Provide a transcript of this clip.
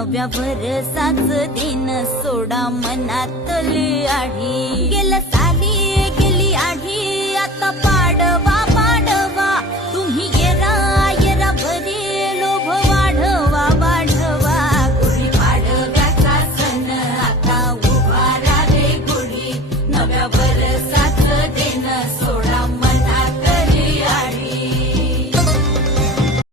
नव्या भरसाच दिन सोडा मनातली आढी गेलं साली गेली आढी आता पाडवा पाडवा तुम्ही येरा येरा भरी लोभ वाढवा वाढवा गुढी पाडव्याचा सण आता उभारा रे गुढी नव्या भरसाच